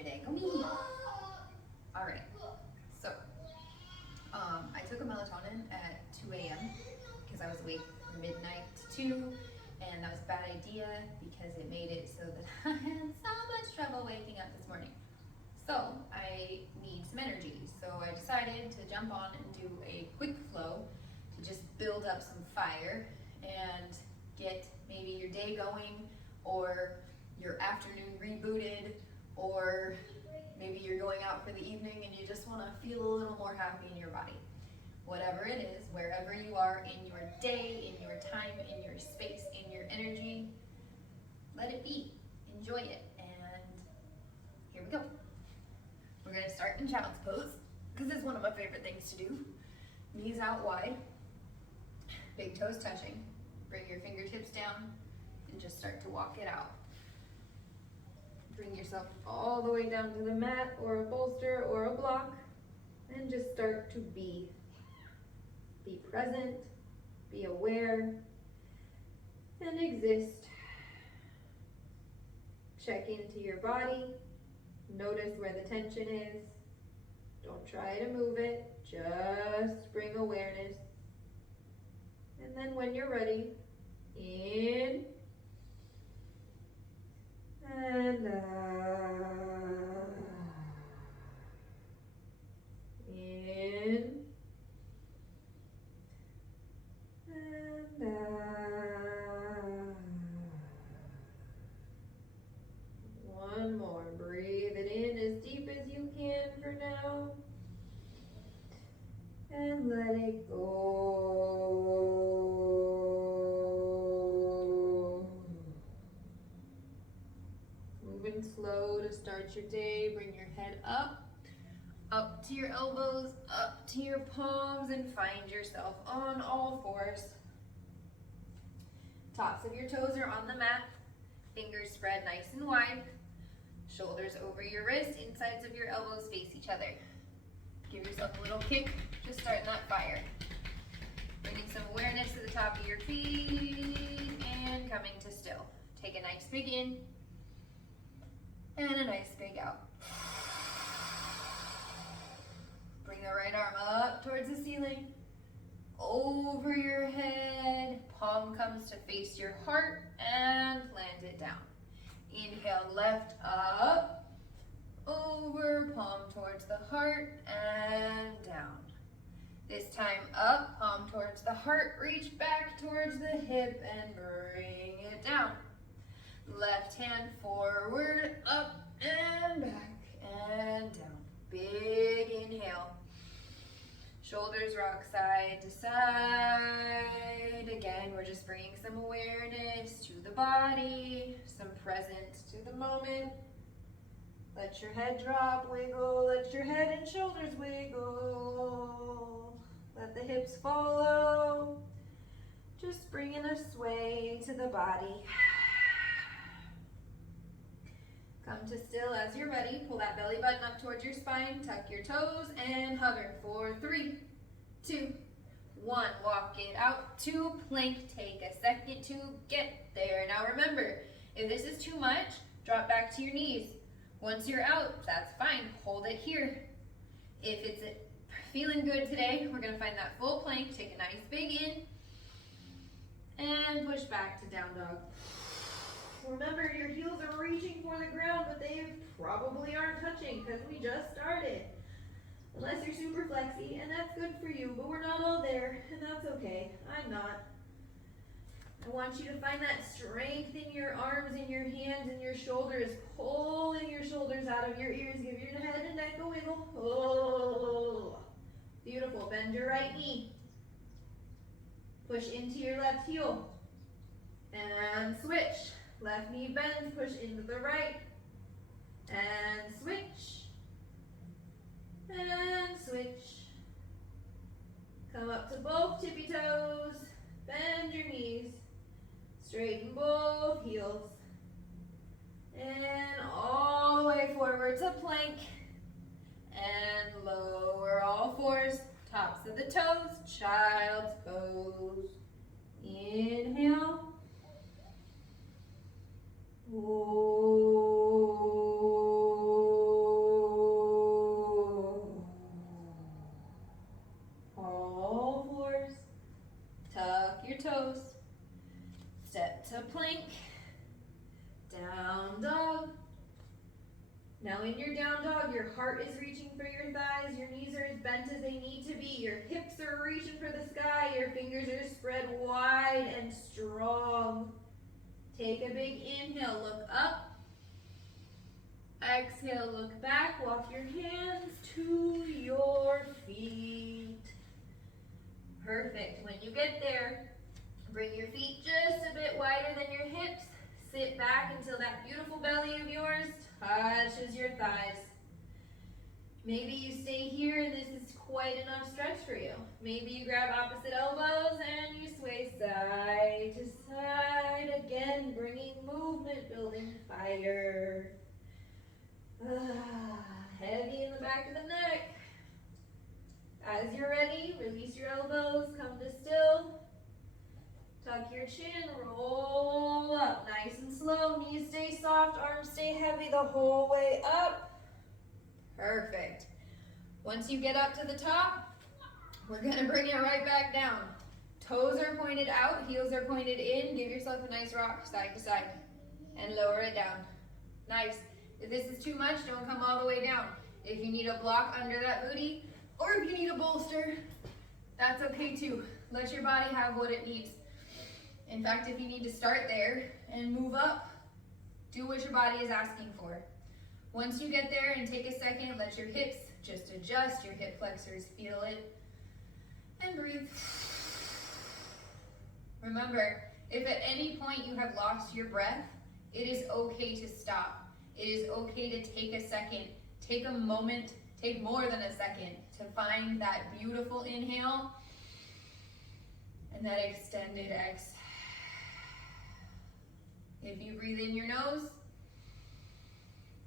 your day. Go me. All right. So, I took a melatonin at 2 a.m. because I was awake from midnight to 2, and that was a bad idea because it made it so that I had so much trouble waking up this morning. So I need some energy. So I decided to jump on and do a quick flow to just build up some fire and get maybe your day going, or your afternoon rebooted, or maybe you're going out for the evening and you just want to feel a little more happy in your body. Whatever it is, wherever you are in your day, in your time, in your space, in your energy, let it be. Enjoy it. And here we go. We're going to start in child's pose because it's one of my favorite things to do. Knees out wide, big toes touching. Bring your fingertips down and just start to walk it out. Bring yourself all the way down to the mat or a bolster or a block and just start to be. Be present, be aware, and exist. Check into your body. Notice where the tension is. Don't try to move it, just bring awareness. And then when you're ready, in and out. In and out. One more. Breathe it in as deep as you can for now. And let it go. Moving slow to start your day. Bring your head up to your elbows, up to your palms, and find yourself on all fours. Tops of your toes are on the mat. Fingers spread nice and wide. Shoulders over your wrist, insides of your elbows face each other. Give yourself a little kick, just starting that fire. Bringing some awareness to the top of your feet and coming to still. Take a nice big in and a nice big out. Bring the right arm up towards the ceiling, over your head. Palm comes to face your heart and plant it down. Inhale, left up, over, palm towards the heart and down. This time up, palm towards the heart, reach back towards the hip and bring it down. Left hand forward, up and back and down. Big inhale. Shoulders rock side to side. Again, we're just bringing some awareness to the body, some presence to the moment. Let your head drop, wiggle. Let your head and shoulders wiggle. Let the hips follow. Just bringing a sway to the body. Come to still as you're ready. Pull that belly button up towards your spine. Tuck your toes and hover for 3, 2, 1. Walk it out to plank. Take a second to get there. Now remember, if this is too much, drop back to your knees. Once you're out, that's fine. Hold it here. If it's feeling good today, we're going to find that full plank. Take a nice big in and push back to down dog. Remember, your heels are reaching for the ground, but they probably aren't touching because we just started. Unless you're super flexy, and that's good for you, but we're not all there, and that's okay. I'm not. I want you to find that strength in your arms, in your hands, and your shoulders, pulling your shoulders out of your ears. Give your head and neck a wiggle. Oh, beautiful. Bend your right knee. Push into your left heel. And switch. Left knee bends, push into the right. And switch. And switch. Come up to both tippy toes. Bend your knees. Straighten both heels. And all the way forward to plank. And lower all fours. Tops of the toes. Child's pose. Inhale. Hold. toes. Step to plank. Down dog. Now in your down dog, your heart is reaching for your thighs, your knees are as bent as they need to be, your hips are reaching for the sky, your fingers are spread wide and strong. Take a big inhale, look up. Exhale, look back, walk your hands to your feet. Perfect. When you get there, bring your feet just a bit wider than your hips. Sit back until that beautiful belly of yours touches your thighs. Maybe you stay here and this is quite enough stretch for you. Maybe you grab opposite elbows and you sway side to side. Again, bringing movement, building fire. Heavy in the back of the neck. As you're ready, release your elbows, come to still. Tuck your chin, roll up, nice and slow. Knees stay soft, arms stay heavy the whole way up. Perfect. Once you get up to the top, we're gonna bring it right back down. Toes are pointed out, heels are pointed in. Give yourself a nice rock side to side and lower it down. Nice. If this is too much, don't come all the way down. If you need a block under that booty, or if you need a bolster, that's okay too. Let your body have what it needs. In fact, if you need to start there and move up, do what your body is asking for. Once you get there and take a second, let your hips just adjust, your hip flexors feel it, and breathe. Remember, if at any point you have lost your breath, it is okay to stop. It is okay to take a second, take a moment, take more than a second to find that beautiful inhale and that extended exhale. If you breathe in your nose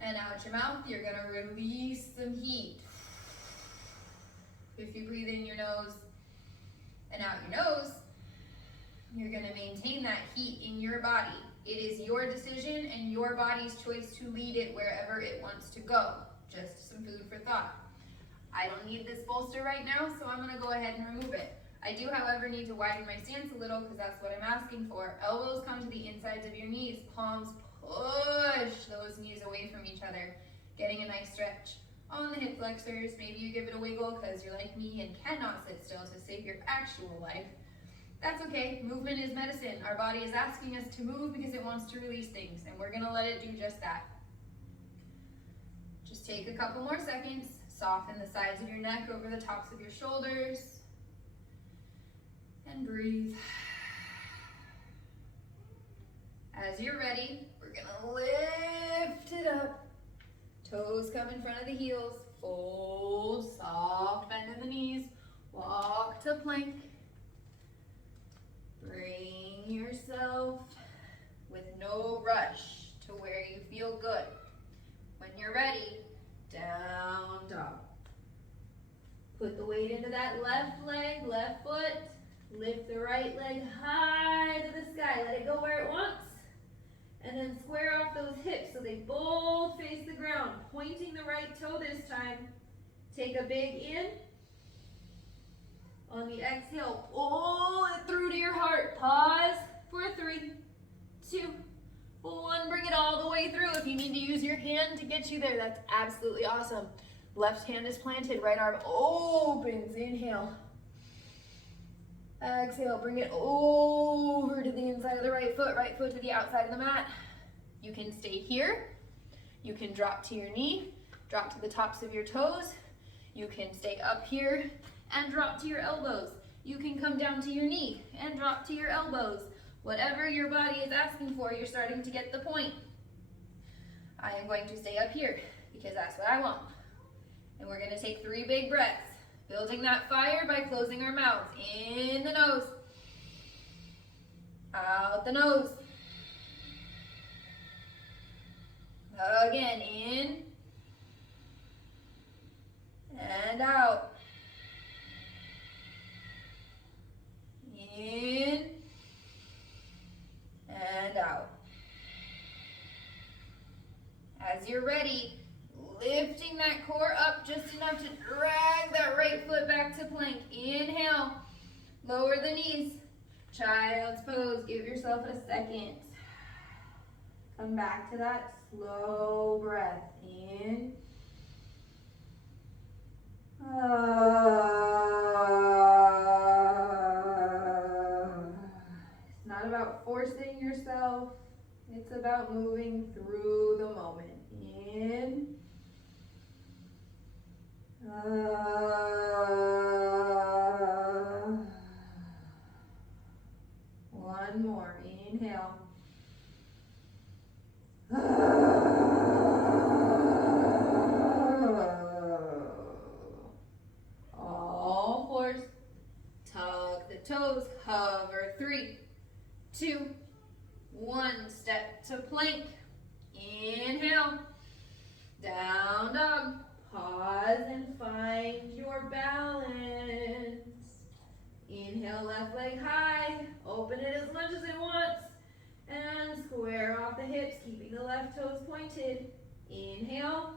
and out your mouth, you're gonna release some heat. If you breathe in your nose and out your nose, you're gonna maintain that heat in your body. It is your decision and your body's choice to lead it wherever it wants to go. Just some food for thought. I don't need this bolster right now, so I'm gonna go ahead and remove it. I do, however, need to widen my stance a little because that's what I'm asking for. Elbows come to the insides of your knees. Palms push those knees away from each other. Getting a nice stretch on the hip flexors. Maybe you give it a wiggle because you're like me and cannot sit still to save your actual life. That's okay. Movement is medicine. Our body is asking us to move because it wants to release things, and we're gonna let it do just that. Just take a couple more seconds. Soften the sides of your neck over the tops of your shoulders. And breathe. As you're ready, we're gonna lift it up. Toes come in front of the heels. Fold, soft bend in the knees. Walk to plank. Bring yourself with no rush to where you feel good. When you're ready, down dog. Put the weight into that left leg, left foot. Lift the right leg high to the sky. Let it go where it wants. And then square off those hips so they both face the ground. Pointing the right toe this time. Take a big in. On the exhale, pull it through to your heart. Pause for 3, 2, 1. Bring it all the way through. If you need to use your hand to get you there, that's absolutely awesome. Left hand is planted, right arm opens. Inhale. Exhale, bring it over to the inside of the right foot to the outside of the mat. You can stay here. You can drop to your knee, drop to the tops of your toes. You can stay up here and drop to your elbows. You can come down to your knee and drop to your elbows. Whatever your body is asking for, you're starting to get the point. I am going to stay up here because that's what I want. And we're gonna take 3 big breaths, building that fire by closing our mouths. In the nose, out the nose. Again, in and out. In and out. As you're ready, lifting that core up just enough to drag that right foot back to plank. Inhale, lower the knees, Child's pose. Give yourself a second. Come back to that slow breath. In. It's not about forcing yourself. It's about moving through the moment. In. One more. Inhale. All fours. Tug the toes. Hover. 3, 2, 1. Step to plank. Inhale. Down dog. Pause and find your balance. Inhale, left leg high. Open it as much as it wants. And square off the hips, keeping the left toes pointed. Inhale.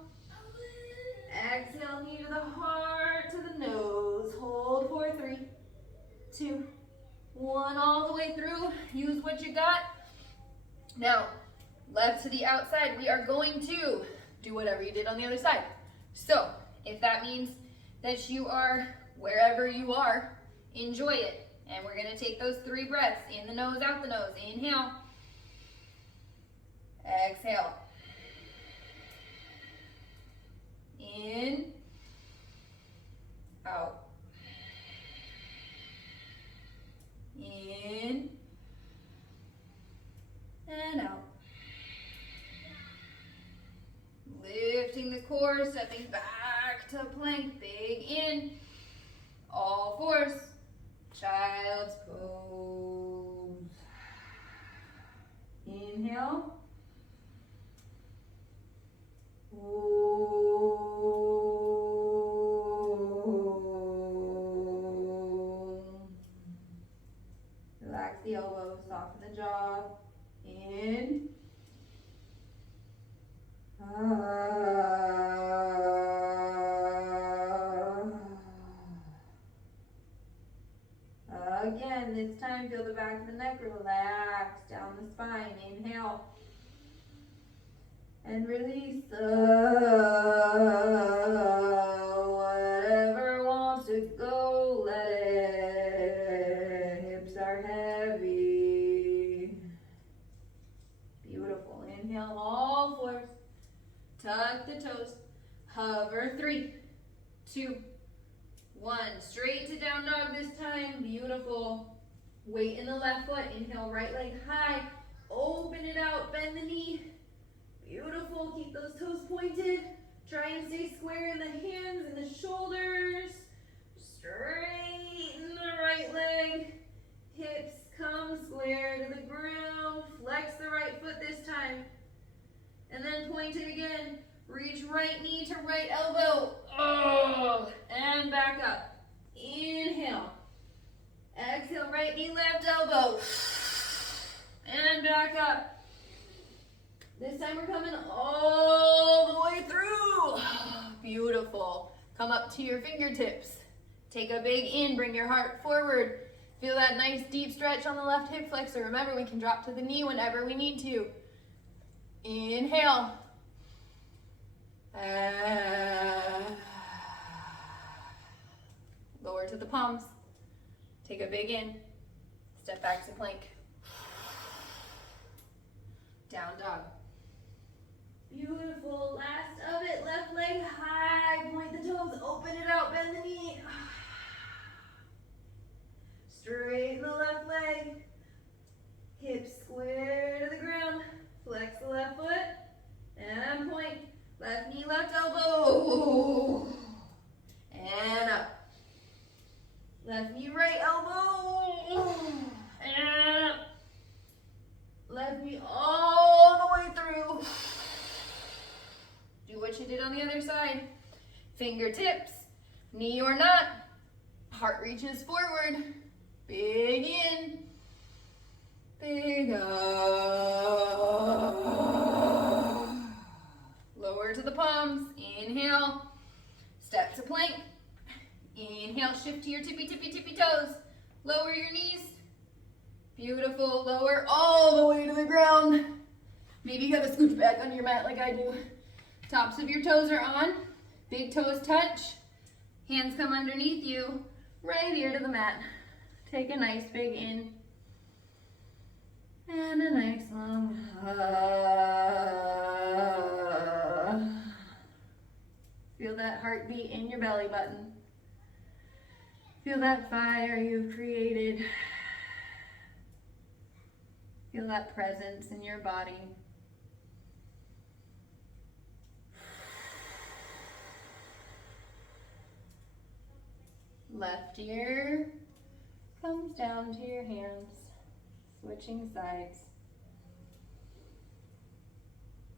Exhale, knee to the heart, to the nose. Hold for 3, 2, 1. All the way through. Use what you got. Now, left to the outside. We are going to do whatever you did on the other side. So, if that means that you are wherever you are, enjoy it. And we're going to take those 3 breaths. In the nose, out the nose. Inhale. Exhale. In. Out. In. And out. Lifting the core, stepping back to plank, big in. All fours. Child's pose. Inhale. Relax the elbows, soften the jaw. In. Again, this time feel the back of the neck relax down the spine. Inhale. And release. Whatever wants to go, let it. Hips are heavy. Beautiful. Inhale, all fours. Tuck the toes. Hover. 3, 2, 1. Straight to down dog this time. Beautiful. Weight in the left foot. Inhale, right leg high. Open it out. Bend the knee. Beautiful. Keep those toes pointed. Try and stay square in the hands and the shoulders. Straighten the right leg. Hips come square to the ground. Flex the right foot this time. And then point it again. Reach right knee to right elbow. Oh, and back up. Inhale. Exhale, right knee, left elbow. And back up. This time we're coming all the way through. Beautiful. Come up to your fingertips. Take a big in, bring your heart forward. Feel that nice deep stretch on the left hip flexor. Remember, we can drop to the knee whenever we need to. Inhale. Lower to the palms. Take a big in. Step back to plank. Down dog. Beautiful. Last of it. Left leg high. Point the toes. Open it out. Bend the knee. Straighten the left leg. Hips square to the ground. Flex the left foot. And point. Left knee, left elbow. And up. Left knee, right elbow. And up. Left knee all the way through. Do what you did on the other side. Fingertips, knee or not. Heart reaches forward. Big in. Big up. Lower to the palms. Inhale. Step to plank. Inhale, shift to your tippy toes. Lower your knees. Beautiful. Lower all the way to the ground. Maybe you gotta scooch back on your mat like I do. Tops of your toes are on. Big toes touch. Hands come underneath you. Right here to the mat. Take a nice big in. And a nice long Feel that heartbeat in your belly button. Feel that fire you've created. Feel that presence in your body. Left ear comes down to your hands, switching sides.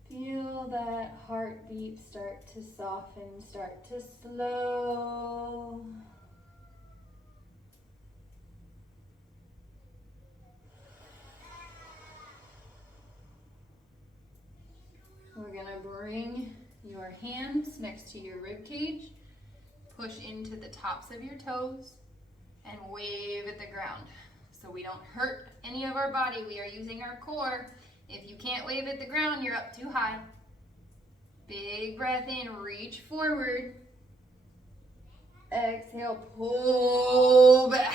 Feel that heartbeat start to soften, start to slow. We're gonna bring your hands next to your rib cage, push into the tops of your toes, and wave at the ground. So we don't hurt any of our body, we are using our core. If you can't wave at the ground, you're up too high. Big breath in, reach forward. Exhale, pull back.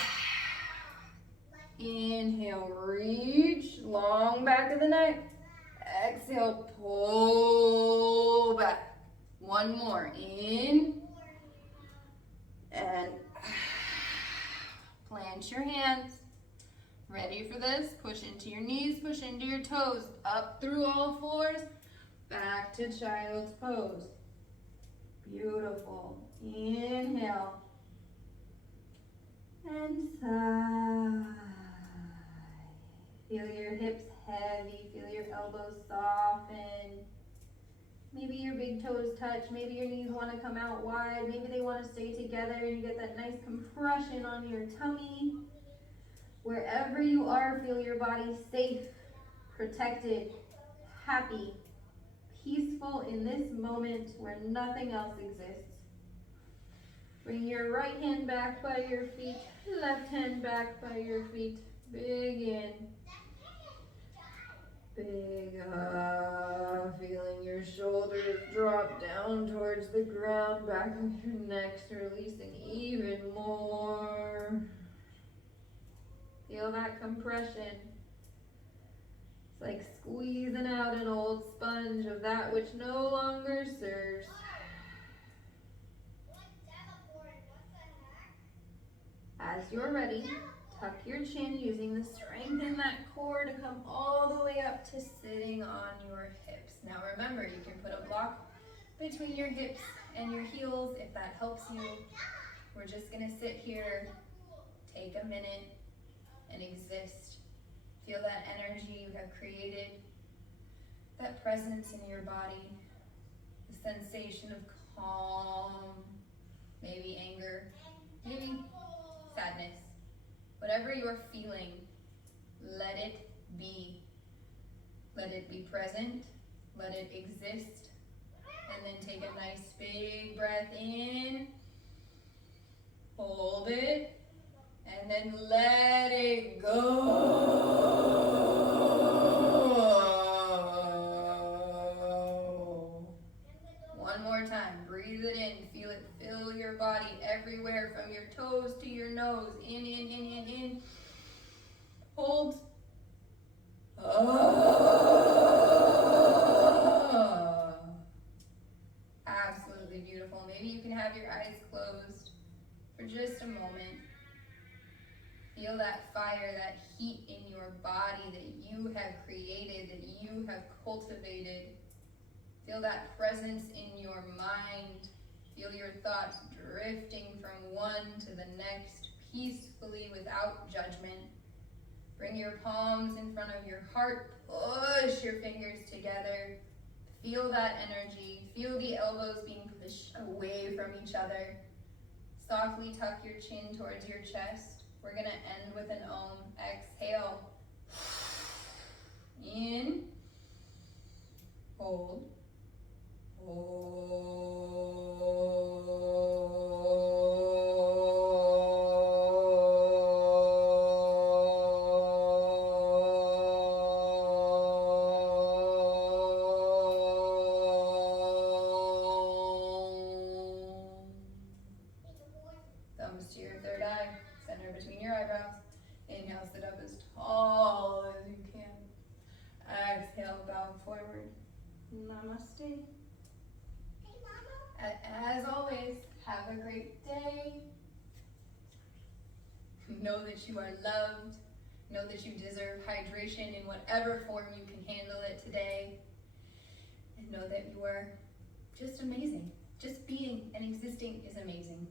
Inhale, reach, long back of the neck. Exhale, pull back. One more, in. And plant your hands. Ready for this? Push into your knees, push into your toes. Up through all fours, back to child's pose. Beautiful. Inhale. And sigh. Feel your hips heavy, feel your elbows soften. Maybe your big toes touch, maybe your knees want to come out wide, maybe they want to stay together and you get that nice compression on your tummy. Wherever you are, feel your body safe, protected, happy, peaceful in this moment where nothing else exists. Bring your right hand back by your feet, left hand back by your feet. Big in. Big feeling your shoulders drop down towards the ground, back of your neck, releasing even more. Feel that compression. It's like squeezing out an old sponge of that which no longer serves. As you're ready, tuck your chin using the strength in that core to come all the way up to sitting on your hips. Now remember, you can put a block between your hips and your heels if that helps you. We're just gonna sit here, take a minute, and exist. Feel that energy you have created, that presence in your body, the sensation of calm, maybe anger, maybe sadness. Whatever you're feeling, let it be. Let it be present, let it exist, and then take a nice big breath in, hold it, and then let it go. One more time, breathe it in, feel it fill your body everywhere from your toes to your nose. In. Hold. Absolutely beautiful. Maybe you can have your eyes closed for just a moment. Feel that fire, that heat in your body that you have created, that you have cultivated. Feel that presence in your mind. Feel your thoughts drifting from one to the next, peacefully without judgment. Bring your palms in front of your heart. Push your fingers together. Feel that energy. Feel the elbows being pushed away from each other. Softly tuck your chin towards your chest. We're going to end with an Om. Exhale. In. Hold. center between your eyebrows. Inhale, sit up as tall as you can. Exhale, bow forward. Namaste. As always, have a great day. Know that you are loved. Know that you deserve hydration in whatever form you can handle it today. And know that you are just amazing. Just being and existing is amazing.